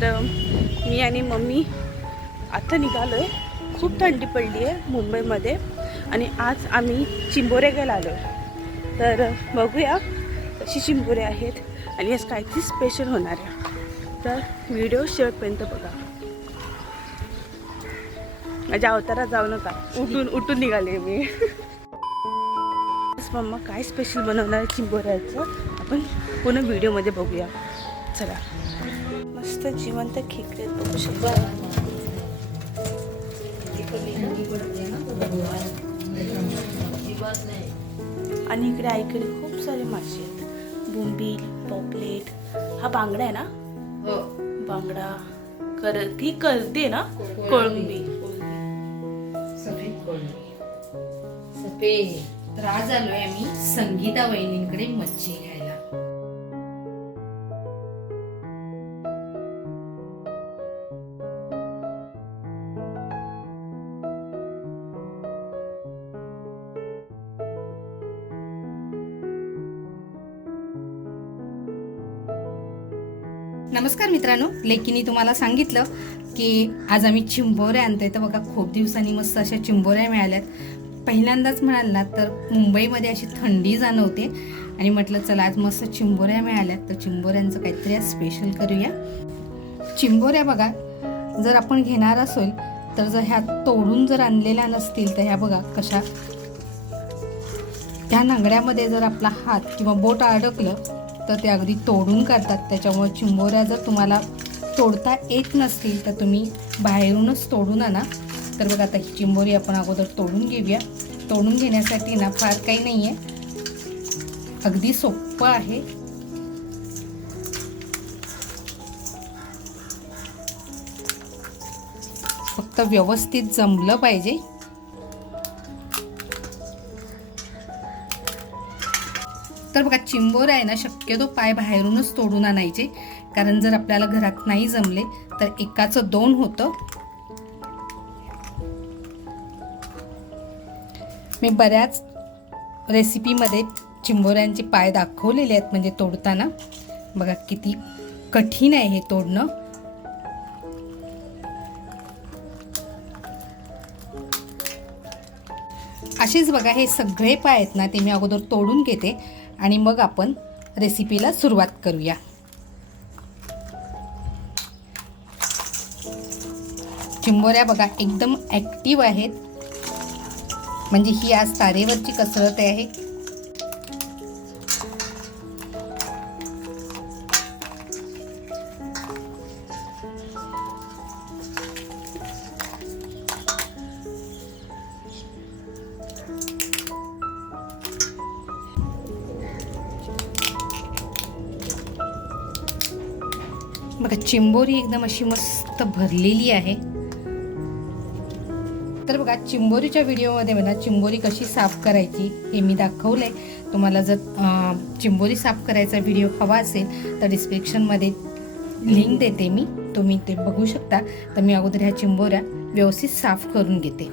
तर मी आणि मम्मी आता निघालो आहे खूप थंडी पडली आहे मुंबईमध्ये आणि आज आम्ही चिंबोऱ्याला आलो आहे तर बघूया कशी चिंबोरे आहेत आणि आज काहीतरी स्पेशल होणार आहे. तर व्हिडिओ शेवटपर्यंत बघा. माझ्या अवतारात जाऊ नका. उठून उठून निघाले मी. मम्मा काय स्पेशल बनवणार आहे चिंबोऱ्याचं? आपण पूर्ण व्हिडिओमध्ये बघूया. चला. मस्त जिवंत खेकडे बघू शकता. आणि इकडे आईकडे खूप सारे मासे आहेत. बोंबील पॉपलेट. हा बांगडा आहे ना? हो. बांगडा. कर ती करते ना? कोळंबी. सफेद कोळंबी. सफेद. तर आज आलोय आम्ही. संगीता वहिनींकडे मच्छी घ्यायला. मित्रांनो लेकीनी तुम्हाला सांगितलं की आज आम्ही चिंबोऱ्या आणतोय. तर बघा खूप दिवसांनी मस्त अशा चिंबोऱ्या मिळाल्यात. पहिल्यांदाच म्हणाल ना तर मुंबईमध्ये अशी थंडी जाणवते. आणि म्हटलं चला आज मस्त चिंबोऱ्या मिळाल्यात. तर चिंबोऱ्यांचं काहीतरी आज स्पेशल करूया. चिंबोऱ्या बघा जर आपण घेणार असेल तर जर ह्या तोडून जर आणलेल्या नसतील तर ह्या बघा कशा. त्या नांगड्यामध्ये जर आपला हात किंवा बोट अडकलं तर ते अगदी तोडून करतात. त्याच्यामुळे चिंबोऱ्या जर तुम्हाला तोडता येत नसतील तर तुम्ही बाहेरूनच तोडून आणा. तर बघा आता ही चिंबोरी आपण अगोदर तोडून घेऊया. तोडून घेण्यासाठी ना फार काही नाही आहे अगदी सोपं आहे. फक्त व्यवस्थित जमलं पाहिजे. तर बघा चिंबोर आहे ना शक्यतो पाय बाहेरूनच तोडून आणायचे. कारण जर आपल्याला घरात नाही जमले तर एकाचं दोन होतं. मी बऱ्याच रेसिपीमध्ये चिंबोऱ्यांचे पाय दाखवलेले आहेत म्हणजे तोडताना. बघा किती कठीण आहे हे तोडणं. असेच बघा हे सगळे पाय आहेत ना ते मी अगोदर तोडून घेते. आणि मग आपण रेसिपीला सुरुवात करूया. चिंबोऱ्या बघा एकदम ॲक्टिव्ह आहेत. म्हणजे ही आज तारेवरची कसरत आहे. चिंबोरी एकदम अशी मस्त भरलेली आहे. तर बघा चिंबोरीच्या व्हिडिओमध्ये मला चिंबोरी कशी साफ करायची हे मी दाखवलंय. तुम्हाला जर चिंबोरी साफ करायचा व्हिडिओ हवा असेल तर डिस्क्रिप्शनमध्ये लिंक देते मी. तुम्ही ते बघू शकता. तर मी अगोदर ह्या चिंबोऱ्या व्यवस्थित साफ करून घेते.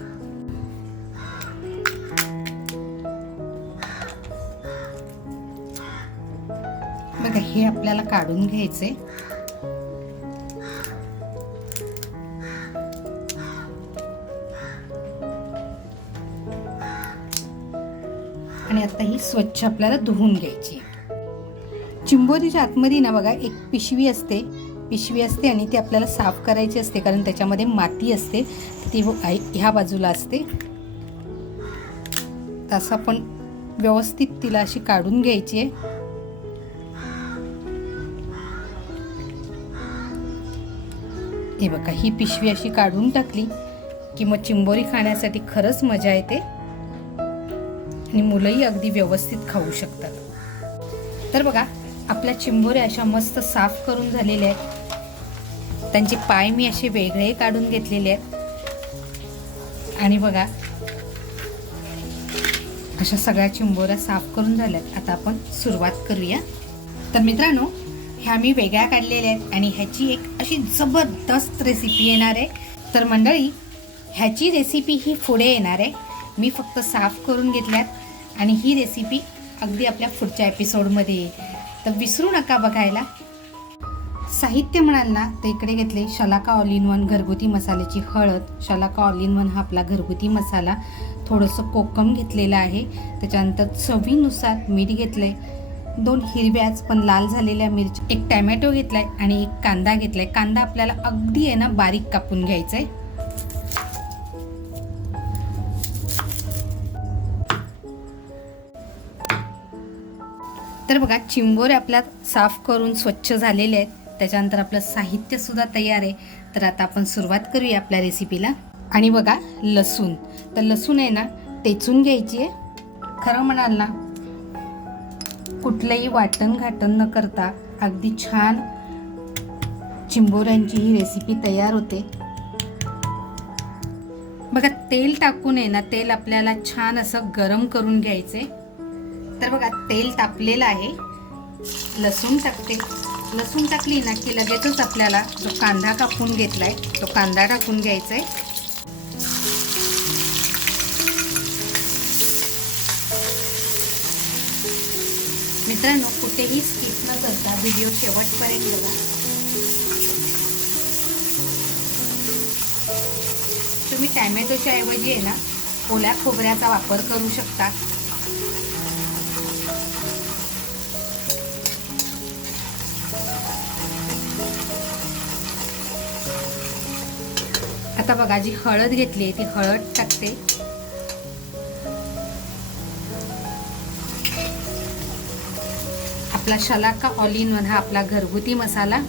बघा हे आपल्याला काढून घ्यायचे आणि आता ही स्वच्छ आपल्याला धुवून घ्यायची. चिंबोरीच्या आतमध्ये ना बघा एक पिशवी असते. पिशवी असते आणि ती आपल्याला साफ करायची असते कारण त्याच्यामध्ये माती असते. ती हो, ह्या बाजूला असते. तसं आपण व्यवस्थित तिला अशी काढून घ्यायची आहे. हे बघा ही पिशवी अशी काढून टाकली की मग चिंबोरी खाण्यासाठी खरंच मजा येते. आणि मुलंही अगदी व्यवस्थित खाऊ शकतात. तर बघा आपल्या चिंबोऱ्या अशा मस्त साफ करून झालेल्या आहेत. त्यांचे पाय मी असे वेगळे काढून घेतलेले आहेत. आणि बघा अशा सगळ्या चिंबोऱ्या साफ करून झाल्यात. आता आपण सुरुवात करूया. तर मित्रांनो ह्या मी वेगळ्या काढलेल्या आहेत आणि ह्याची एक अशी जबरदस्त रेसिपी येणार आहे. तर मंडळी ह्याची रेसिपी ही पुढे येणार आहे. मी फक्त साफ करून घेतल्यात. आणि ही रेसिपी अगदी आपल्या पुढच्या एपिसोडमध्ये येईल. तर विसरू नका बघायला. साहित्य म्हणाल ना तर इकडे घेतले शलाका ऑल इन वन घरगुती मसाल्याची हळद. शलाका ऑल इन वन हा आपला घरगुती मसाला. थोडंसं कोकम घेतलेलं आहे. त्याच्यानंतर चवीनुसार मीठ घेतलं आहे दोन हिरव्याच पण लाल झालेल्या मिरची एक टॅमॅटो घेतलाय आणि एक कांदा घेतलाय. कांदा आपल्याला अगदी आहे ना बारीक कापून घ्यायचा आहे तर बघा चिंबोरे आपल्या साफ करून स्वच्छ झालेले आहेत. त्याच्यानंतर आपलं साहित्यसुद्धा तयार आहे. तर आता आपण सुरुवात करूया आपल्या रेसिपीला आणि बघा लसूण. तर लसूण आहे ना टेचून घ्यायची आहे. खरं म्हणाल ना कुठलंही वाटण घाटण न करता अगदी छान चिंबोऱ्यांची ही रेसिपी तयार होते. बघा तेल टाकून आहे ना तेल आपल्याला छान असं गरम करून घ्यायचे तर बघा तेल तापलेलं आहे. लसूण टाकते. लसूण टाकली ना की लगेचच आपल्याला जो कांदा कापून घेतला आहे तो कांदा टाकून घ्यायचा आहे मित्रांनो कुठेही स्किप न करता व्हिडिओ शेवटपर्यंत बघा. तुम्ही टॅमॅटोच्या ऐवजी आहे ना ओल्या खोबऱ्याचा वापर करू शकता. आता बघा जी हळद घेतली आहे ती हळद टाकते. आपला शलाका ऑल इन वन हा आपला घरगुती मसाला.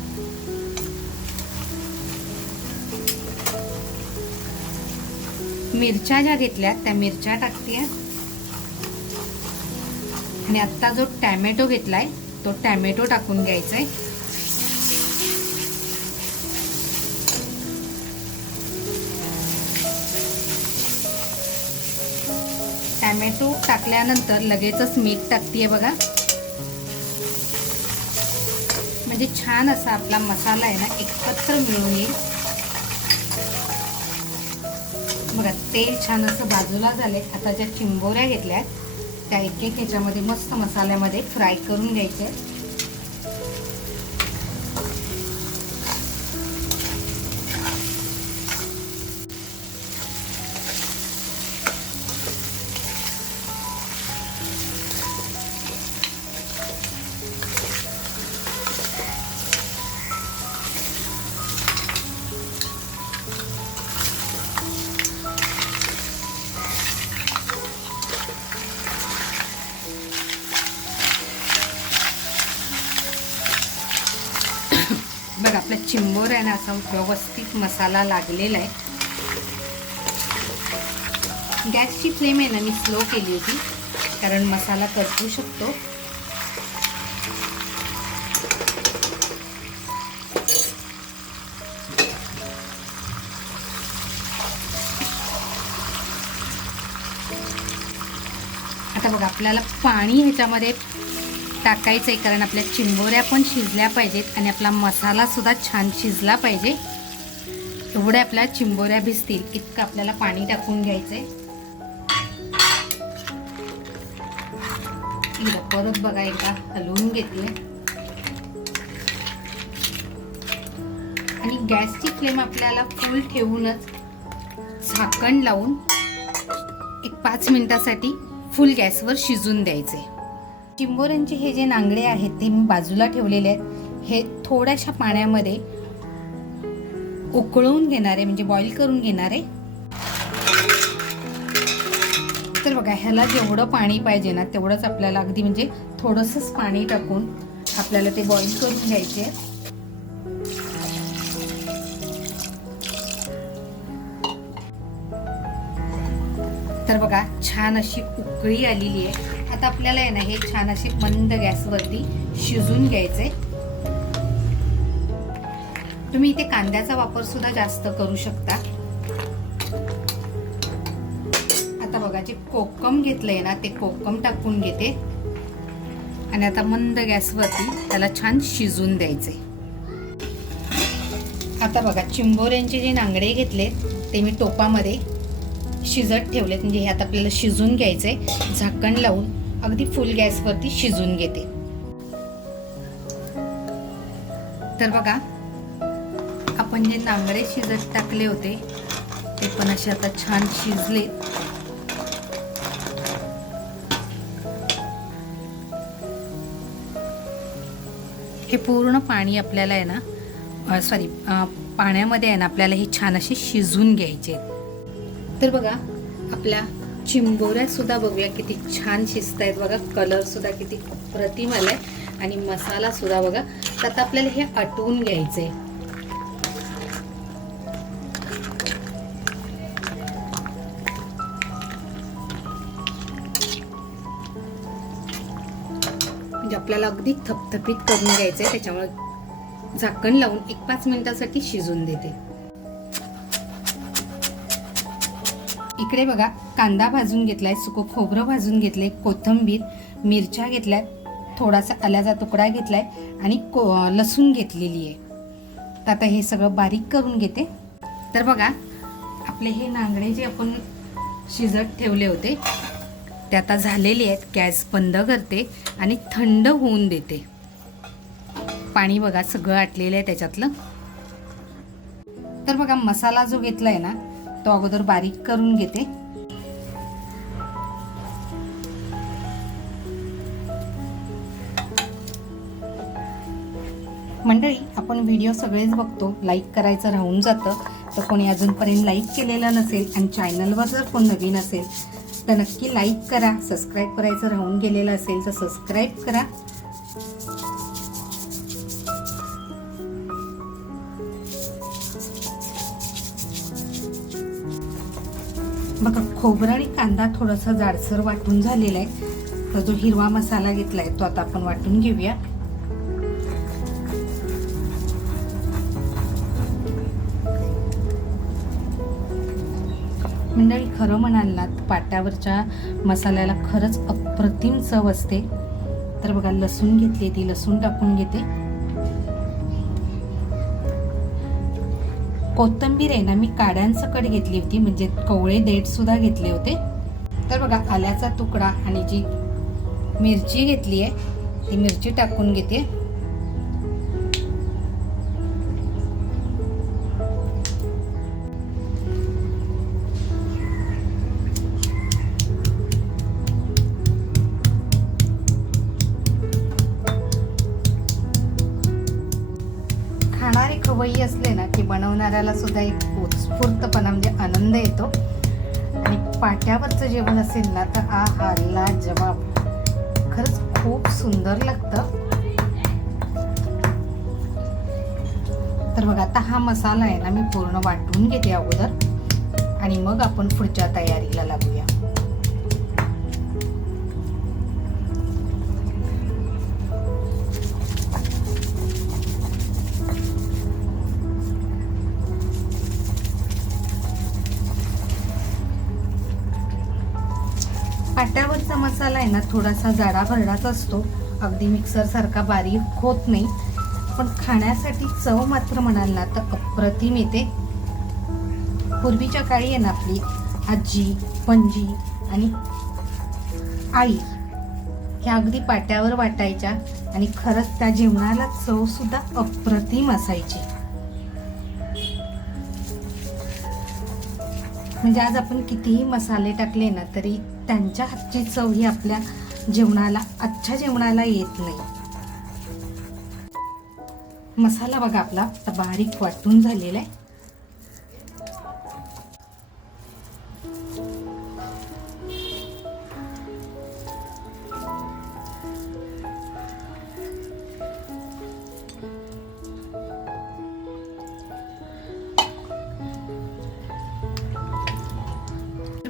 मिरच्या ज्या घेतल्या त्या मिरच्या टाकते आणि आत्ता जो टॅमॅटो घेतलाय तो टॅमॅटो टाकून घ्यायचा आहे टॅमॅटो टाकल्यानंतर लगेचच मीठ टाकते बघा. म्हणजे छान असा आपला मसाला आहे ना एकत्र मिळून येईल. बघा तेल छान असं बाजूला झाले आता ज्या चिंबोऱ्या घेतल्यात त्या एक एक ह्याच्यामध्ये मस्त मसाल्यामध्ये फ्राय करून घ्यायचे बघा आपल्या चिंबोऱ्याने असा व्यवस्थित मसाला लागलेला आहे. गॅसची फ्लेम आहे ना मी स्लो केली होती कारण मसाला करपू शकतो. आता बघा आपल्याला पाणी ह्याच्यामध्ये टाकायचं आहे कारण आपल्या चिंबोऱ्या पण शिजल्या पाहिजेत आणि आपला मसालासुद्धा छान शिजला पाहिजे. एवढ्या आपल्या चिंबोऱ्या भिजतील इतकं आपल्याला पाणी टाकून घ्यायचं आहे परत बघा एकदा हलवून घेतले आणि गॅसची फ्लेम आपल्याला फुल ठेवूनच झाकण लावून एक पाच मिनिटासाठी फुल गॅसवर शिजून द्यायचे चिंबोऱ्यांचे हे जे नांगडे आहेत ते मी बाजूला ठेवलेले आहेत. हे थोड्याशा पाण्यामध्ये उकळून घेणारे म्हणजे बॉईल करून घेणारे. तर बघा ह्याला जेवढं पाणी पाहिजे ना तेवढंच आपल्याला अगदी म्हणजे थोडंसंच पाणी टाकून आपल्याला ते बॉईल करून घ्यायचे तर बघा छान अशी उकळी आलेली आहे. आता आपल्याला आहे ना हे छान असे मंद गॅसवरती शिजून घ्यायचे तुम्ही इथे कांद्याचा वापर सुद्धा जास्त करू शकता. आता बघा जे कोकम घेतलंय ना ते कोकम टाकून घेते. आणि आता मंद गॅसवरती त्याला छान शिजून द्यायचे आता बघा चिंबोऱ्यांचे जे नांगडे घेतले ते मी टोपामध्ये शिजत ठेवलेत. म्हणजे हे आता आपल्याला शिजून घ्यायचंय. झाकण लावून अगदी फुल गॅसवरती शिजून घेते. तर बघा आपण जे नांगरे शिजत टाकले होते ते पण असे आता छान शिजले. हे पूर्ण पाणी आपल्याला आहे ना सॉरी पाण्यामध्ये आहे ना आपल्याला हे छान असे शिजून घ्यायचे तर बघा आपल्या चिंबोऱ्यासुद्धा बघूया किती छान शिजत आहेत बघा. कलर सुद्धा किती प्रतिम आहे. आणि मसाला सुद्धा बघा. तर आता आपल्याला हे आटवून घ्यायचंय. म्हणजे आपल्याला अगदी थपथपीत करून घ्यायचंय. त्याच्यामुळे झाकण लावून एक पाच मिनिटासाठी शिजून देते. इकडे बघा कांदा भाजून घेतलाय सुकं खोबरं भाजून घेतलंय कोथिंबीर मिरच्या घेतल्यात थोडासा आल्याचा तुकडा घेतलाय आणि को लसूण घेतलेली आहे. तर आता हे सगळं बारीक करून घेते. तर बघा आपले हे नांगडे जे आपण शिजत ठेवले होते ते आता झालेले आहेत गॅस बंद करते आणि थंड होऊन देते. पाणी बघा सगळं आटलेलं आहे त्याच्यातलं. तर बघा मसाला जो घेतला आहे ना तो अगोदर बारीक करून घेते. मंडळी आपण व्हिडिओ सगळेच बघतो. लाईक करायचं राहून जातं. तर कोणी अजूनपर्यंत लाईक केलेलं नसेल आणि चॅनलवर जर कोण नवीन असेल तर नक्की लाईक करा. सबस्क्राईब करायचं राहून गेलेलं असेल तर सबस्क्राईब करा. खोबरं आणि कांदा थोडासा जाडसर वाटून झालेला आहे. तर जो हिरवा मसाला घेतलाय तो आता आपण वाटून घेऊया. मंडळी खरं म्हणाल ना पाट्यावरच्या मसाल्याला खरंच अप्रतिम चव असते. तर बघा लसूण घेतली ती लसूण टाकून घेते. कोथंबीर आहे ना मी काड्यांसकट घेतली होती म्हणजे कवळे देठ सुद्धा घेतले होते. तर बघा आल्याचा तुकडा आणि जी मिरची घेतली आहे ती मिरची टाकून घेते. की सुद्धा एक उत्स्फूर्तपणा म्हणजे आनंद येतो. आणि पाट्यावरचं जेवण असेल ना तर आ हा ला जवाब. खरंच खूप सुंदर लागतं. तर बघा आता हा मसाला आहे ना मी पूर्ण वाटून घेते अगोदर. आणि मग आपण पुढच्या तयारीला लागू. पाट्यावरचा मसाला आहे ना थोडासा जाडाभरडाच असतो. अगदी मिक्सरसारखा बारीक होत नाही. पण खाण्यासाठी चव मात्र म्हणाल ना तर अप्रतिम येते. पूर्वीच्या काळी आहे ना आपली आजी पणजी आणि आई ह्या अगदी पाट्यावर वाटायच्या. आणि खरंच त्या जेवणाला चवसुद्धा अप्रतिम असायची. म्हणजे आज आपण कितीही मसाले टाकले ना तरी त्यांच्या हातची चव ही आपल्या जेवणाला आजच्या जेवणाला येत नाही. मसाला बघा आपला आता बारीक वाटून झालेला आहे.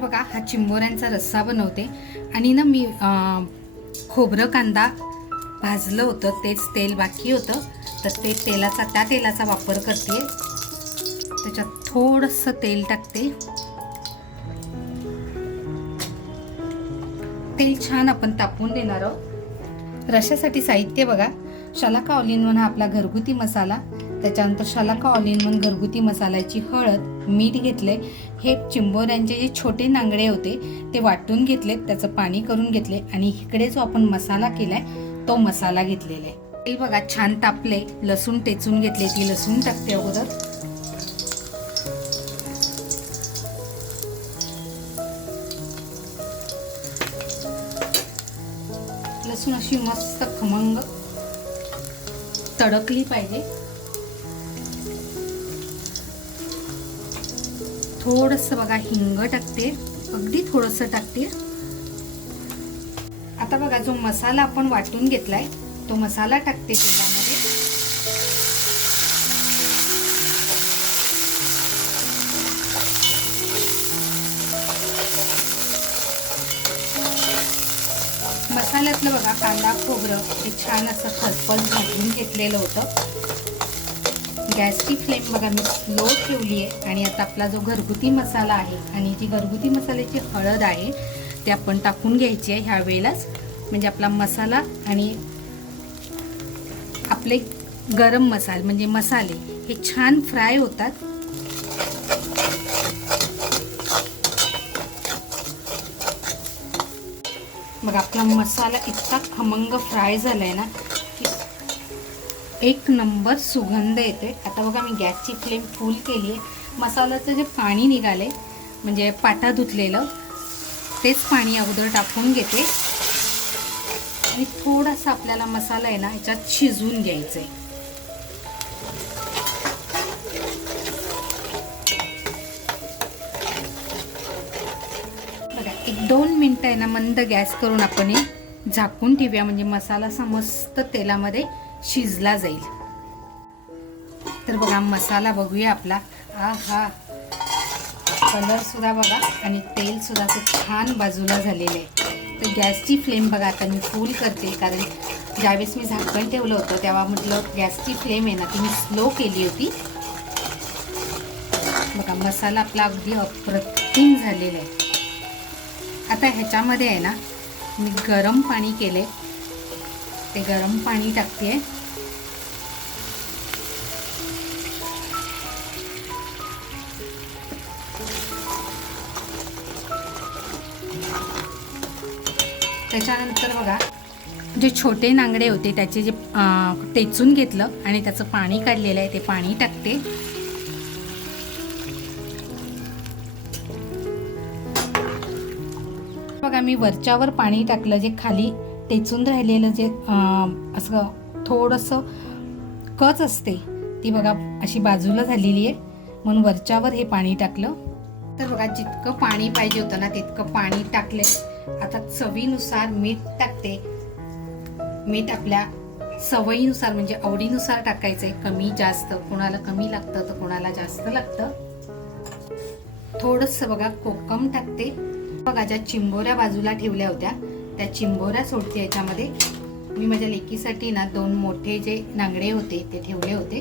बघा हा चिंबोऱ्यांचा रस्सा बनवते. आणि ना मी खोबरं कांदा भाजलं होतं तेच तेल बाकी होतं. तर ते तेलाचा त्या तेलाचा वापर करते. त्याच्यात थोडंसं तेल टाकते. तेल छान आपण तापवून देणार आहोत. रशासाठी साहित्य बघा. शलाका ऑलिनवन वन हा आपला घरगुती मसाला. त्याच्यानंतर शलाका ऑलिनवन वन घरगुती मसाल्याची हळद. मीठ घेतले हे चिंबोऱ्यांचे जे छोटे नांगडे होते ते वाटून घेतले त्याचं पाणी करून घेतले आणि इकडे जो आपण मसाला केलाय तो मसाला घेतलेला आहे. तेल बघा छान तापले लसूण टेचून घेतले ती लसूण टाकते अगोदर. लसूण अशी मस्त खमंग तडकली पाहिजे. थोडंसं बघा हिंग टाकते. अगदी थोडंसं टाकते. आता बघा जो मसाला आपण वाटून घेतलाय तो मसाला टाकते तेलामध्ये. मसाल्यातलं बघा कांदा खोबरं हे छान असं खरपत भाजून घेतलेलं होतं. गॅसची फ्लेम बघा मी स्लो ठेवली आहे. आणि आता आपला जो घरगुती मसाला आहे आणि जी घरगुती मसाल्याची हळद आहे ते आपण टाकून घ्यायची आहे ह्या वेळेलाच. म्हणजे आपला मसाला आणि आपले गरम मसाले म्हणजे मसाले हे छान फ्राय होतात. बघा आपला मसाला इतका खमंग फ्राय झाला आहे ना एक नंबर सुगंध येते. आता बघा मी गॅसची फ्लेम फुल केली आहे. मसाल्याचं जे पाणी निघाले म्हणजे पाटा धुतलेलं तेच पाणी अगोदर टाकून घेते. आणि थोडासा आपल्याला मसाला आहे ना याच्यात शिजवून घ्यायचा आहे बघा एक दोन मिनटं आहे ना मंद गॅस करून आपण हे झाकून ठेवूया. म्हणजे मसाला समस्त तेलामध्ये शिजला जाईल. तर बघा मसाला बघूया आपला. आ हा कलरसुद्धा बघा आणि तेलसुद्धा असं छान बाजूला झालेलं आहे. तर गॅसची फ्लेम बघा आता मी फुल करते कारण ज्यावेळेस मी झाकण ठेवलं होतं तेव्हा म्हटलं गॅसची फ्लेम आहे ना ती मी स्लो केली होती. बघा मसाला आपला अगदी अप्रतिम झालेला आहे. आता ह्याच्यामध्ये आहे ना मी गरम पाणी केले ते गरम पाणी टाकते. आहे त्याच्यानंतर बघा जे छोटे नांगडे होते त्याचे जे टेचून घेतलं आणि त्याचं पाणी काढलेलं आहे ते पाणी टाकते. बघा मी वरच्यावर पाणी टाकलं जे खाली टेचून राहिलेलं जे असं थोडंसं कच असते ती बघा अशी बाजूला झालेली आहे. म्हणून वरच्यावर हे पाणी टाकलं. तर बघा जितकं पाणी पाहिजे होतं ना तितकं पाणी टाकलं आता चवीनुसार मीठ टाकते. मीठ आपल्या सवयीनुसार म्हणजे आवडीनुसार टाकायचंय. कमी जास्त कोणाला कमी लागतं तर कोणाला जास्त लागतं. थोडस बघा कोकम टाकते. बघा ज्या चिंबोऱ्या बाजूला ठेवल्या होत्या त्या चिंबोऱ्या सोडते याच्यामध्ये. मी माझ्या लेकीसाठी ना दोन मोठे जे नांगडे होते ते ठेवले होते.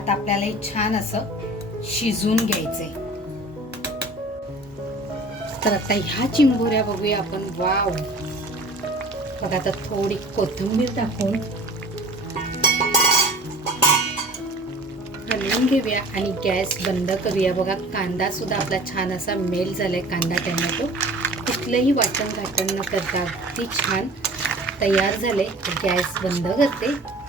आता आपल्याला हे छान असं शिजून घ्यायचंय. तर आता ह्या चिंबोऱ्या बघूया आपण. वाव. बघा आता थोडी कोथिंबीर टाकून हलवून घेऊया आणि गॅस बंद करूया. बघा कांदा सुद्धा आपला छान असा मेल झालाय कांदा टॅमॅटो. कुठलंही वाटण घाटण न करता अगदी छान तयार झाले गॅस बंद करते.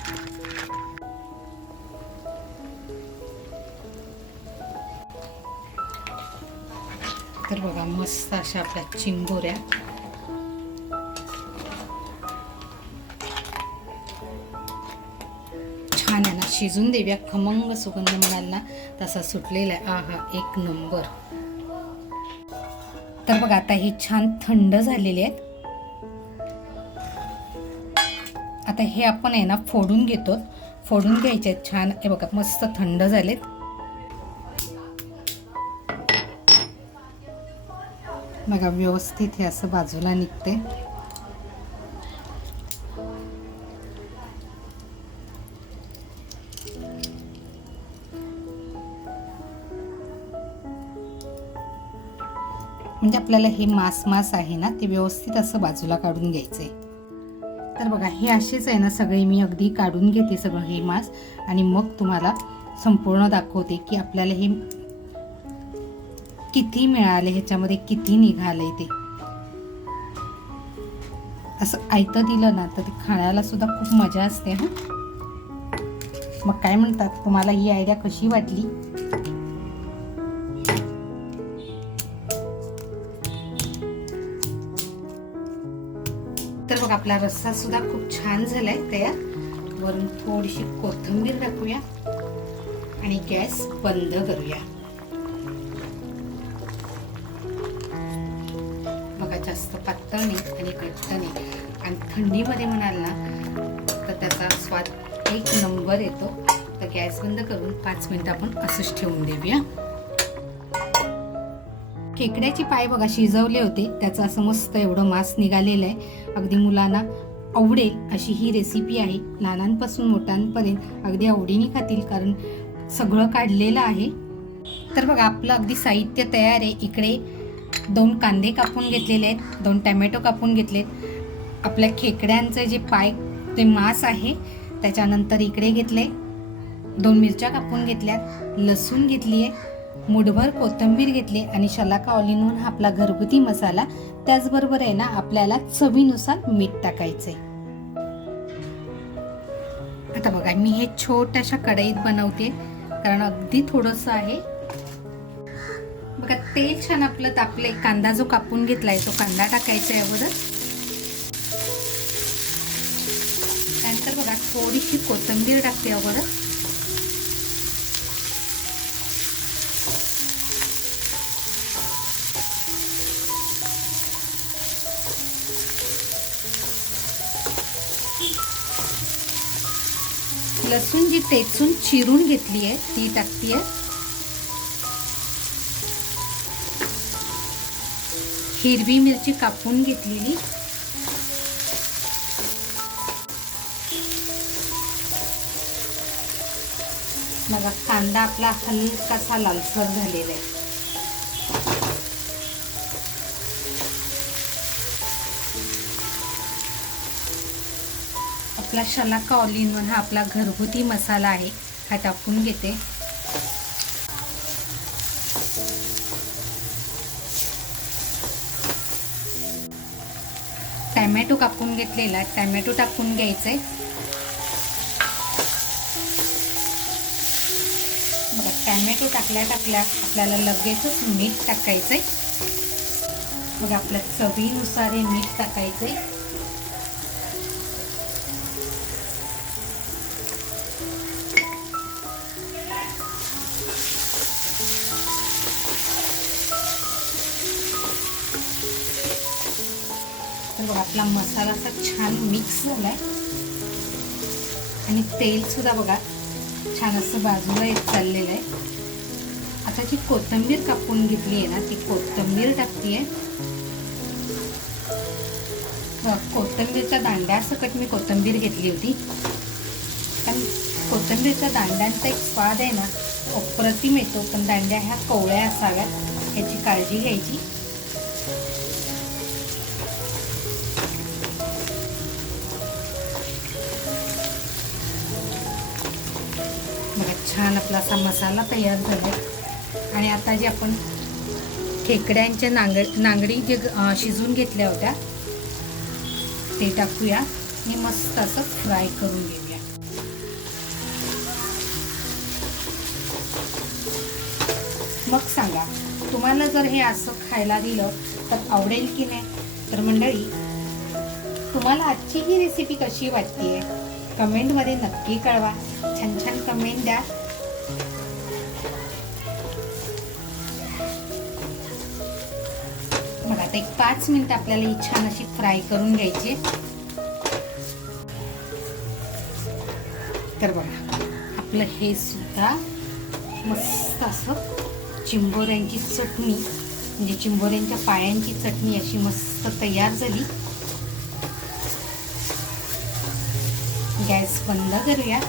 मस्त अशा आपल्या चिंबोऱ्या. छान आहे ना शिजून देऊया. खमंग सुगंध म्हणाल ना तसा सुटलेला आहे. आहा एक नंबर. तर बघा आता हे छान थंड झालेले आहेत. आता हे आपण आहे ना फोडून घेतो. फोडून घ्यायचे आहेत छान. हे बघा मस्त थंड झालेत. बघा व्यवस्थित हे असं बाजूला निघते म्हणजे आपल्याला हे मास मास आहे ना ते व्यवस्थित असं बाजूला काढून घ्यायचंय. तर बघा हे असेच आहे ना सगळे मी अगदी काढून घेते सगळं हे मास. आणि मग तुम्हाला संपूर्ण दाखवते की आपल्याला हे किती मिळाले ह्याच्यामध्ये किती निघाले ते? असं ऐतं दिलं ना तर ते खाण्याला सुद्धा खूप मजा असते हा? मग काय म्हणतात तुम्हाला ही आयडिया कशी वाटली? तर बघ आपला रस्सा सुद्धा खूप छान झालाय तयार. वरून थोडीशी कोथिंबीर टाकूया आणि गॅस बंद करूया. जास्त पातळ नाही आणि घट्ट नाही. आणि थंडीमध्ये म्हणाल ना तर त्याचा स्वाद एक नंबर येतो. तर गॅस बंद करून पाच मिनिटं आपण असंच ठेवून देऊया. खेकड्याची पाय बघा शिजवले होते. त्याचं असं मस्त एवढं मांस निघालेलं आहे. अगदी मुलांना आवडेल अशी ही रेसिपी आहे. लहानांपासून मोठ्यांपर्यंत अगदी आवडीने खातील कारण सगळं काढलेलं आहे. तर बघा आपलं अगदी साहित्य तयार आहे. इकडे दोन कांदे कापून घेतलेले आहेत दोन टॅमॅटो कापून घेतलेत. आपल्या खेकड्यांचं जे पाय ते मांस आहे त्याच्यानंतर इकडे घेतले. दोन मिरच्या कापून घेतल्यात लसूण घेतली आहे मुठभर कोथिंबीर घेतली आणि शलाका ऑलिनून हा आपला घरगुती मसाला. त्याचबरोबर आहे ना आपल्याला चवीनुसार मीठ टाकायचं आहे आता बघा मी हे छोट्याशा कढईत बनवते कारण अगदी थोडंसं आहे. बघा तेल छान आपलं तापले कांदा जो कापून घेतलाय तो कांदा टाकायचा आहे अगोदर. त्यानंतर बघा थोडीशी कोथिंबीर टाकते अगोदर. लसूण जी तेचून चिरून घेतली आहे ती टाकते आहे हिरवी मिरची कापून घेतलेली. बघा कांदा आपला हलकासा लालसर झालेला आहे. आपला शलाका ऑलिन वन हा आपला घरगुती मसाला आहे. हा टाकून घेते. टॅमॅटो कापून घेतलेला टॅमॅटो टाकून घ्यायचंय. बघा टॅमॅटो टाकल्या टाकल्या आपल्याला लगेचच मीठ टाकायचंय. बघा आपल्या चवीनुसार हे मीठ टाकायचंय. आहे मसाला असा छान मिक्स झाला आहे आणि तेलसुद्धा बघा छान असं बाजूला येत चाललेलं आहे. आता जी कोथिंबीर कापून घेतली आहे ना ती कोथिंबीर टाकते कोथंबीरच्या कोथिंबीरच्या मी कोथिंबीर घेतली होती. कारण कोथिंबीरच्या दांड्यांचा एक स्वाद आहे ना अप्रतिम येतो. पण दांड्या ह्या कवळ्या असाव्यात याची काळजी घ्यायची. छान आपला असा मसाला तयार झाला. आणि आता जे आपण खेकड्यांच्या नांग नांगडी जे शिजवून शिजून घेतल्या होत्या ते टाकूया. आणि मस्त असं फ्राय करून घेऊया. मग सांगा तुम्हाला जर हे असं खायला दिलं तर आवडेल की नाही? तर मंडळी तुम्हाला आजची ही रेसिपी कशी वाटते कमेंटमध्ये नक्की कळवा. छान छान कमेंट द्या. बघा आता एक पाच मिनिट आपल्याला ही छान अशी फ्राय करून घ्यायची. तर बघा आपलं हे सुद्धा मस्त असं चिंबोऱ्यांची चटणी म्हणजे चिंबोऱ्यांच्या पायांची चटणी अशी मस्त तयार झाली. गॅस बंद करूया.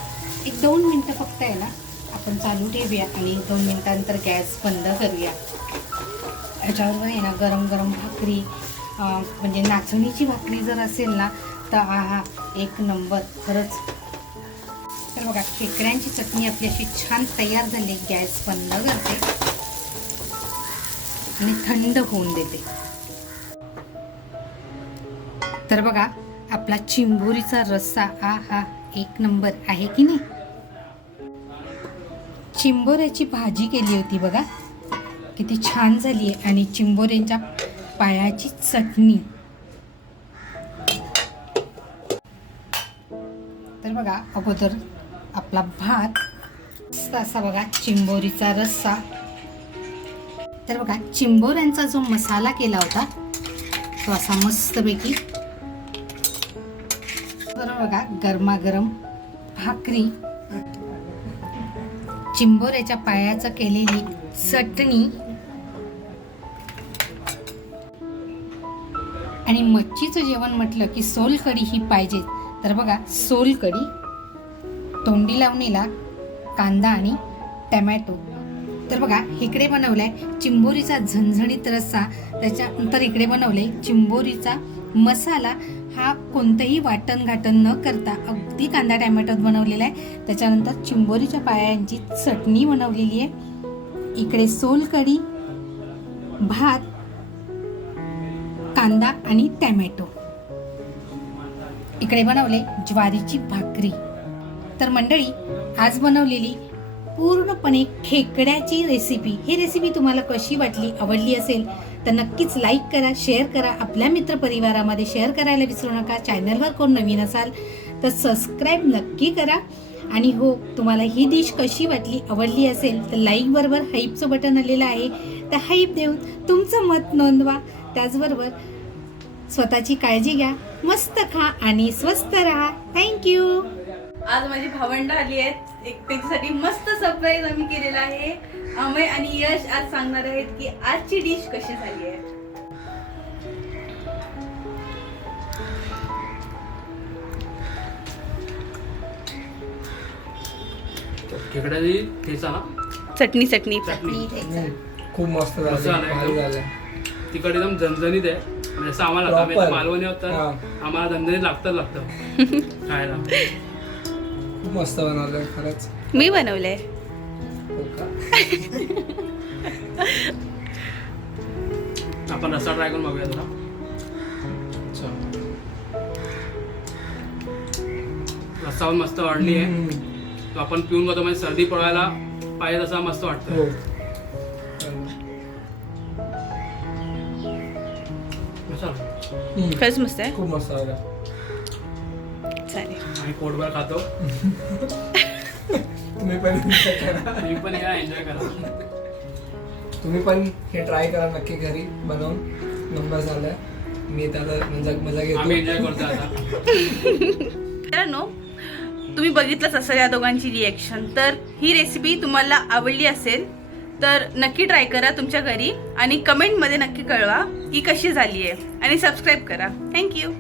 एक दोन मिनटं फक्त आहे ना? आपण चालू ठेवूया आणि दोन मिनटानंतर गॅस बंद करूया. याच्यावर आहे ना गरम गरम भाकरी म्हणजे नाचणीची भाकरी जर असेल ना तर हा एक नंबर. खरंच. तर बघा खेकड्यांची चटणी आपली अशी छान तयार झाली गॅस बंद करते. आणि थंड होऊन देते. तर बघा आपला चिंबोरीचा रस्सा हा हा एक नंबर आहे की नाही? चिंबोऱ्याची भाजी केली होती बघा. किती छान झाली आहे. आणि चिंबोऱ्यांच्या पायाची चटणी. तर बघा अगोदर आपला भात. मस्त असा बघा चिंबोरीचा रस्सा. तर बघा चिंबोऱ्यांचा जो मसाला केला होता तो असा मस्तपैकी तर बघा गरमागरम भाकरी. चिंबोऱ्याच्या पायाचं केलेली चटणी आणि मच्छीचं जेवण म्हटलं की सोलकढी ही पाहिजे. तर बघा सोलकढी तोंडी लावणीला कांदा आणि टमॅटो. तर बघा इकडे बनवलाय चिंबोरीचा झणझणीत रस्सा त्याच्यानंतर इकडे बनवले चिंबोरीचा मसाला हा कोणतंही वाटण घाटण न करता अगदी कांदा टॅमॅटोत बनवलेला आहे. त्याच्यानंतर चिंबोरीच्या पायांची चटणी बनवलेली आहे. इकडे सोलकढी भात कांदा आणि टॅमॅटो. इकडे बनवले ज्वारीची भाकरी. तर मंडळी आज बनवलेली पूर्णपणे खेकड्याची रेसिपी ही रेसिपी तुम्हाला कशी वाटली आवडली असेल तर नक्कीच लाईक करा शेअर करा. आपल्या मित्रपरिवारामध्ये शेअर करायला विसरू नका. चॅनलवर कोण नवीन असाल तर सबस्क्राईब नक्की करा. आणि हो तुम्हाला ही डिश कशी वाटली आवडली असेल तर लाईक बरोबर हाईपचं बटन आलेलं आहे. तर हाईप देऊन तुमचं मत नोंदवा. त्याचबरोबर स्वतःची काळजी घ्या. मस्त खा आणि स्वस्त राहा. थँक्यू आज माझी भावंड आली आहेत. एक त्याच्यासाठी मस्त सरप्राईज आम्ही केलेला आहे. अमय आणि यश आज सांगणार आहेत की आजची डिश कशी झाली आहे. खेकड्याची ठेचा ना चटणी चटणी. चटणी खूप मस्त झालं. भारी एकदम. तिकडे एकदम झणझणीत आहे. म्हणजे असं आम्हाला लागतं आम्ही Proper. आता मालवणी आहोत तर हा. आम्हाला झणझणीत लागतं लागतं. खायला. खूप मस्त बनवलंय खरंच. मी बनवलंय? आपण रस्सा ट्राय करून बघूया अच्छा. रस्सा पण मस्त वाढली आहे. तो आपण पिऊन बघतो म्हणजे सर्दी पडायला पाहिजे तसा मस्त वाटतं हो. खरंच मस्त आहे. खूप मस्त आम्ही पोटभर खातो. तुम्ही पण करा. तुम्ही पण या एन्जॉय करा. तुम्ही पण हे ट्राय करा नक्की घरी बनवून. नंबर झालाय. मी त्याचा मजा मजा आम्ही घेतो एन्जॉय करतो आता. मित्रांनो तुम्ही बघितलंच असेल या दोघांची रिएक्शन तर ही रेसिपी तुम्हाला आवडली असेल तर नक्की ट्राय करा तुमच्या घरी. आणि कमेंटमध्ये नक्की कळवा की कशी झाली आहे आणि सबस्क्राईब करा. थँक्यू